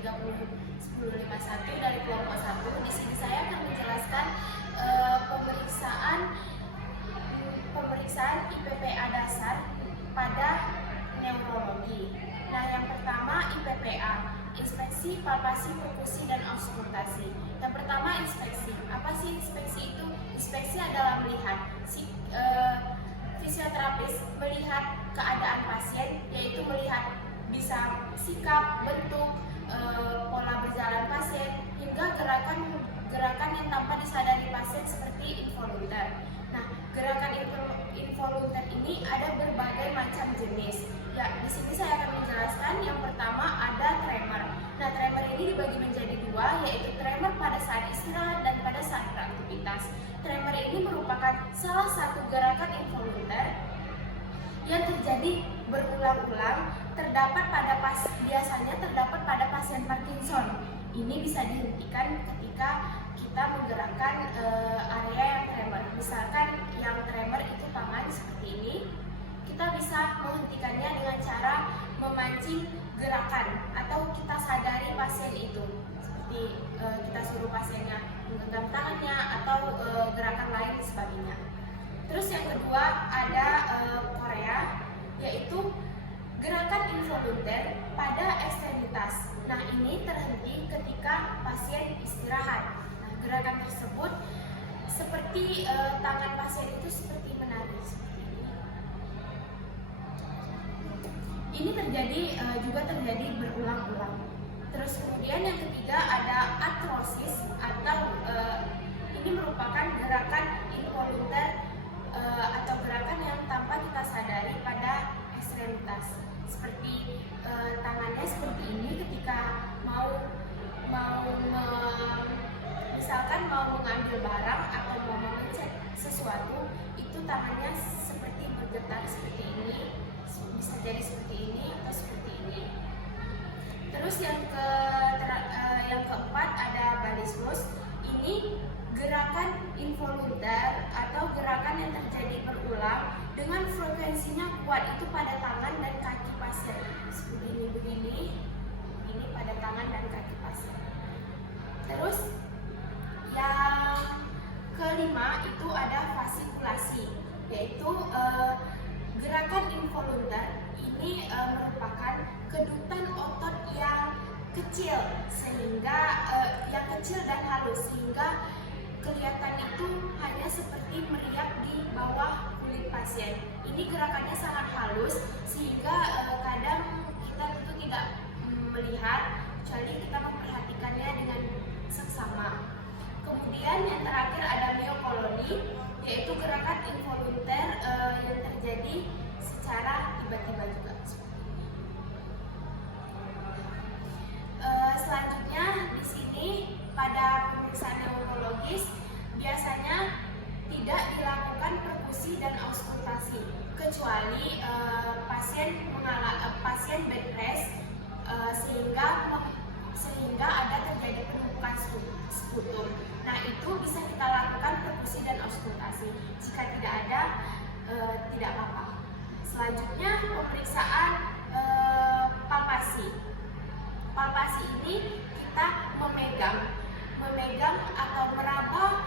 1051 dari kelompok 1. Di sini saya akan menjelaskan pemeriksaan IPPA dasar pada neurologi. Nah, yang pertama IPPA, inspeksi, palpasi, perkusi, dan auskultasi. Yang pertama inspeksi. Apa sih inspeksi itu? Inspeksi adalah melihat fisioterapis melihat keadaan pasien, yaitu melihat bisa sikap, bentuk, pola berjalan pasien, hingga gerakan yang tanpa disadari pasien seperti involunter. Nah, gerakan involunter ini ada berbagai macam jenis. Ya, di sini saya akan menjelaskan. Yang pertama ada tremor. Nah, tremor ini dibagi menjadi dua, yaitu tremor pada saat istirahat dan pada saat beraktivitas. Tremor ini merupakan salah satu gerakan involunter yang terjadi berulang-ulang, biasanya terdapat pada pasien Parkinson. Ini bisa dihentikan ketika kita menggerakkan area yang tremor. Misalkan yang tremor itu tangan seperti ini, kita bisa menghentikannya dengan cara memancing gerakan atau kita sadari pasien itu, seperti kita suruh pasiennya menggenggam tangannya atau gerakan lain sebagainya. Terus yang kedua ada Korea, yaitu gerakan involunter pada ekstremitas. Nah, ini terhenti ketika pasien istirahat. Nah, gerakan tersebut seperti tangan pasien itu seperti menari. Ini juga terjadi berulang-ulang. Terus kemudian yang ketiga ada artrosis atau ini merupakan gerakan involunter atau gerakan yang tanpa kita sadari pada ekstremitas. Seperti tangannya seperti ini ketika misalkan mau mengambil barang atau mau memencet sesuatu, itu tangannya seperti bergetar seperti ini, bisa jadi seperti ini atau seperti ini. Terus yang keempat ada varismus. Ini gerakan involunter atau gerakan yang terjadi berulang dengan frekuensinya kuat, itu pada tangan dan kaki pasien. Begini pada tangan dan kaki pasien. Terus yang kelima itu ada fasikulasi, yaitu gerakan involunter ini merupakan kedutan otot yang kecil dan halus sehingga kelihatan itu hanya seperti meriap di bawah kulit pasien. Ini gerakannya sangat halus sehingga kadang kita tentu tidak melihat, kecuali kita memperhatikannya dengan seksama. Kemudian yang terakhir ada myokoloni, yaitu gerakan involunter yang terjadi secara tiba-tiba juga. Selanjutnya di sini pada pemeriksaan neurologis biasanya tidak dilakukan perkusi dan auskultasi kecuali pasien bed rest sehingga ada terjadi penumpukan sputum. Nah, itu bisa kita lakukan perkusi dan auskultasi. Jika tidak ada, tidak apa-apa. Selanjutnya pemeriksaan palpasi. Palpasi ini kita memegang atau meraba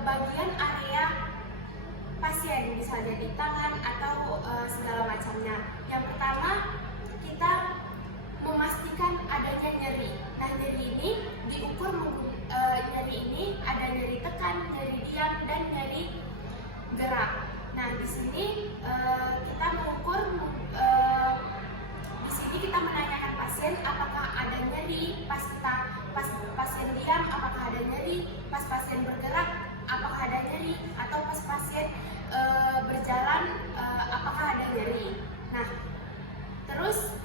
bagian area pasien, bisa jadi tangan atau segala macamnya. Yang pertama, kita memastikan adanya nyeri. Nah, nyeri ini diukur nyeri ini ada nyeri tekan, nyeri diam, dan nyeri gerak. Nah, di sini kita mengukur di sini kita menanyakan pasien apakah ada nyeri pas pasien diam, apakah ada nyeri pas pasien bergerak, apakah ada nyeri, atau pas pasien berjalan, apakah ada nyeri. Nah, terus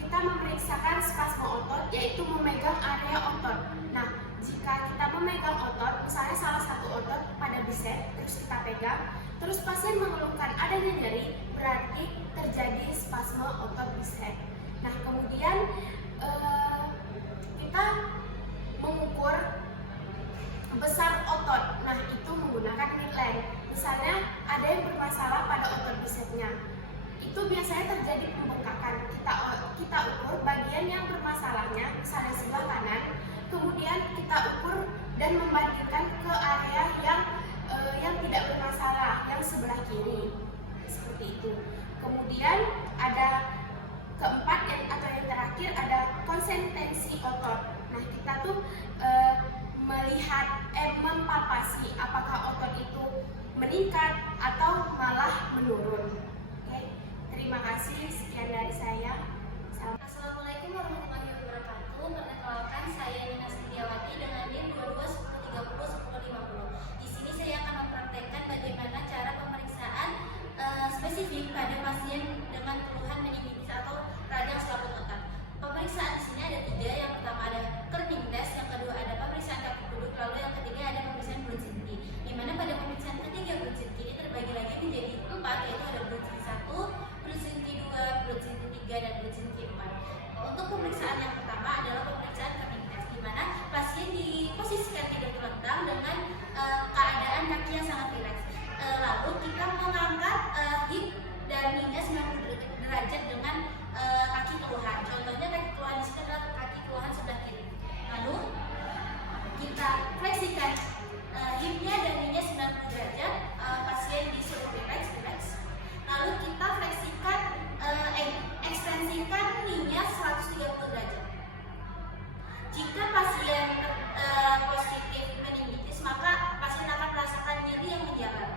kita memeriksakan spasme otot, yaitu memegang area otot. Nah, jika kita memegang otot, misalnya salah satu otot pada bicep, terus kita pegang, terus pasien mengeluhkan adanya nyeri, berarti terjadi spasme otot bicep. Nah, kemudian kita mengukur besar otot. Nah, itu menggunakan midline. Misalnya ada yang bermasalah pada otot bicepnya, itu biasanya terjadi pembengkakan. Kita ukur bagian kemudian kita ukur dan membandingkan ke area yang tidak bermasalah, yang sebelah kiri, seperti itu. Kemudian ada keempat atau yang terakhir ada konsistensi otot. Nah, kita tuh mempalpasi apakah otot itu meningkat atau malah menurun. Oke, terima kasih, sekian dari saya. Assalamualaikum warahmatullahi wabarakatuh. Perkenalkan, saya Nina Sindiawati dengan NIM 2210301050. Di sini saya akan mempraktekkan bagaimana cara pemeriksaan spesifik pada pasien dengan keluhan meningitis atau radang selaput otak. Pemeriksaan di sini ada 3. Yang pertama ada Kerning test, yang kedua ada pemeriksaan kaki duduk, lalu yang ketiga ada pemeriksaan Brudzinski. Di mana pada pemeriksaan ketiga Brudzinski ini terbagi lagi menjadi 4, yaitu ada Brudzinski 1, Brudzinski 2, Brudzinski 3, dan Brudzinski 4. Untuk pemeriksaan yang pertama adalah pemeriksaan Kerning test, di mana pasien diposisikan tidur terlentang dengan keadaan kaki yang sangat rileks. Lalu kita mengangkat hip dan hingga 90 derajat dengan kaki keluhan. Contohnya kaki keluhan di sini adalah kaki keluhan sebelah kiri. Lalu kita fleksikan hipnya dan hingga 90 derajat, pasien disuruh rileks. Lalu kita fleksikan ekstensikan kneenya 130 derajat. Jika pasien positif meningitis, maka pasien akan merasakan nyeri yang menjalar.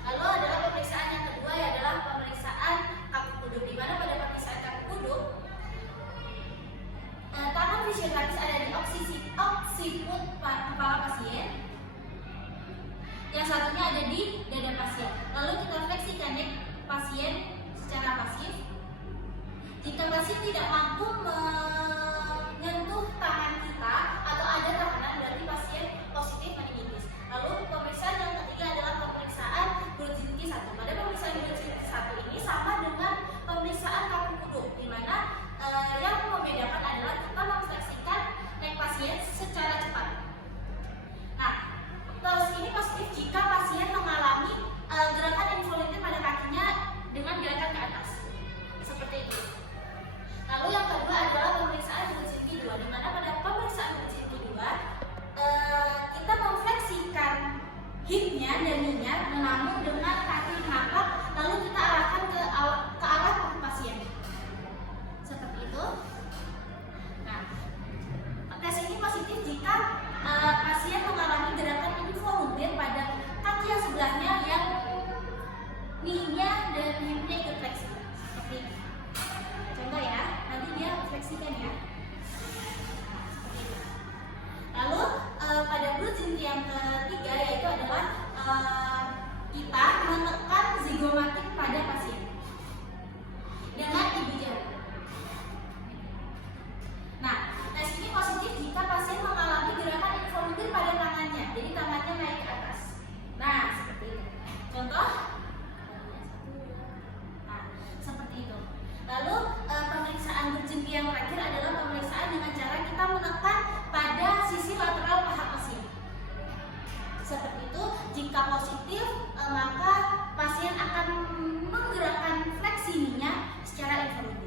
Lalu adalah pemeriksaan yang kedua, adalah pemeriksaan kaki kuduk, di mana pada pemeriksaan kaki kuduk tangan fisioterapis ada di oksiput kepala pasien, yang satunya ada di dada pasien. Lalu kita fleksikan neck pasien secara pasif. Jika pasien tidak mampu menyentuh tangan kita atau ada tekanan, berarti pasien positif meningitis. Lalu pemeriksaan yang ketiga adalah pemeriksaan Brudzinski 1. Pada pemeriksaan Brudzinski 1 ini sama dengan pemeriksaan kaki kuduk, di mana yang membedakan adalah kita memfleksikan neck pasien secara cepat. Nah, terus ini positif jika pasien mengalami gerakan involuntary pada kakinya dengan gerakan ke atas, seperti itu. Lalu yang kedua adalah pemeriksaan Brudzinski 2, di mana pada pemeriksaan Brudzinski 2 kita memfleksikan hipnya dan kneenya namun dengan kaki menangkap, lalu kita arahkan ke arah perut pasien, seperti itu. Nah, tes ini positif jika pasien mengalami gerakan involunteer pada kaki yang sebelahnya yang kneenya dan hipnya ikut fleksi, seperti ini. Contoh ya, nanti dia fleksikan ya. Lalu pada Brudzinski yang ketiga, yaitu adalah kita menekan zigomatik pada pasien dengan ibu jari. Nah, tes ini positif jika pasien mengalami gerakan involunteer pada tangannya, jadi tangannya naik ke atas. Nah, seperti itu. Contoh. Nah, seperti itu. Lalu pemeriksaan Brudzinski yang terakhir adalah pemeriksaan dengan cara kita menekan pada sisi lateral paha pasien. Seperti itu. Jika positif, maka pasien akan menggerakkan fleksi kneenya secara involunteer.